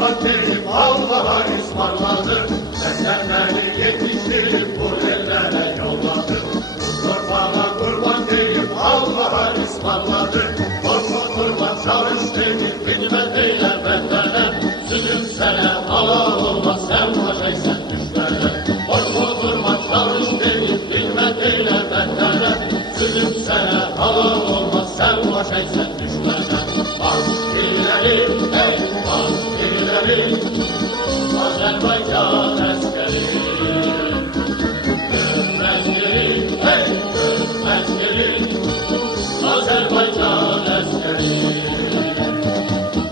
kurban deyip Allah'a ısmarladı. Senden beni yetiştirip bu ellere yolladı. Kurban'a kurban deyip Allah'a ısmarladı. Korkma kurban çalış deyip bilmem eyle bendene. Sütüm sana halal olmaz sen başaysan düşmene. Korkma kurban çalış deyip bilmem eyle bendene. Sütüm sana halal olmaz sen başaysan düşmene. Bas ileri hey bas ileri Azerbaycan askeri. Dönmez geri hey dönmez geri Azerbaycan askeri.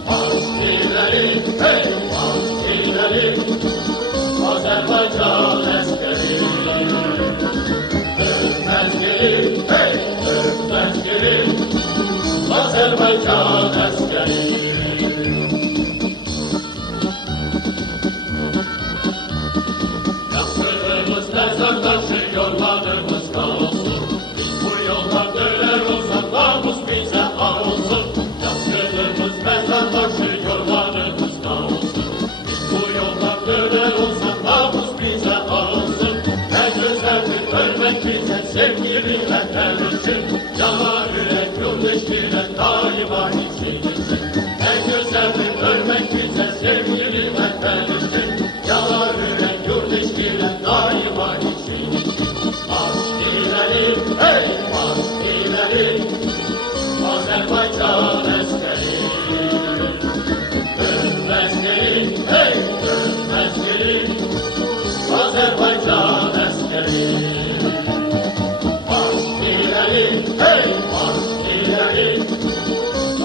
Bas ileri hey bas ileri Azerbaycan askeri. Dönmez geri hey dönmez geri Azerbaycan askeri. Yaptığımız mezardaşı yollarımız da olsun. Biz bu yoldan döner olsak namus bize al olsun. Yaptığımız mezardaşı yollarımız da olsun. Biz bu yoldan döner olsak namus bize al olsun. Ne güzeldir ölmek bize sevgili vatandaşım. Yalan yürek yoldaşıyla daima içimizde. Ne güzeldir ölmek bize sevgili vatandaşım. Yalan yürek yoldaşıyla daima içimizde. Bas ileri hey bas ileri Azerbaycan askeri. Dönmez geri hey dönmez geri Azerbaycan askeri. Bas ileri hey bas ileri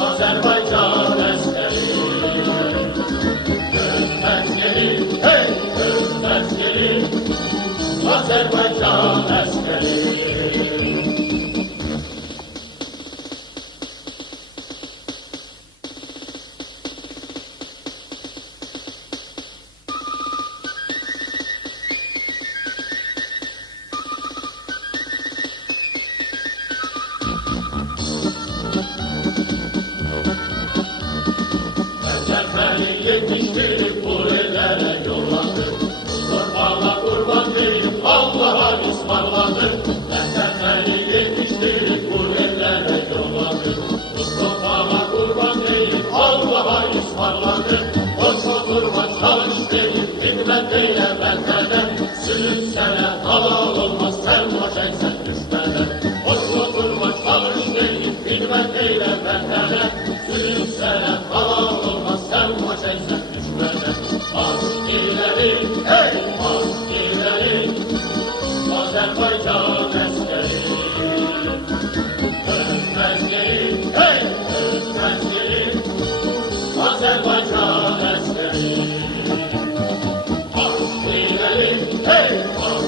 Azerbaycan askeri. Dönmez geri hey dönmez geri Azerbaycan askeri. Beni yetiştirip bu ellere yolladı. Kurban'a kurban verip Allah'a ısmarladı. Beni yetiştirip bu ellere yolladı. Kurban'a kurban verip Allah'a ısmarladı. Korkma kurban çalış deyip bilmem eyle bendene. Sütüm sana halal olmaz sen başaysan düşmene. Korkma kurban çalış deyip bilmem eyle bendene. Sütüm sana halal olmaz sen başaysan düşmene. Bas ileri hey bas ileri Azerbaycan askeri. Dönmez geri hey dönmez geri Azerbaycan askeri. Bas ileri hey bas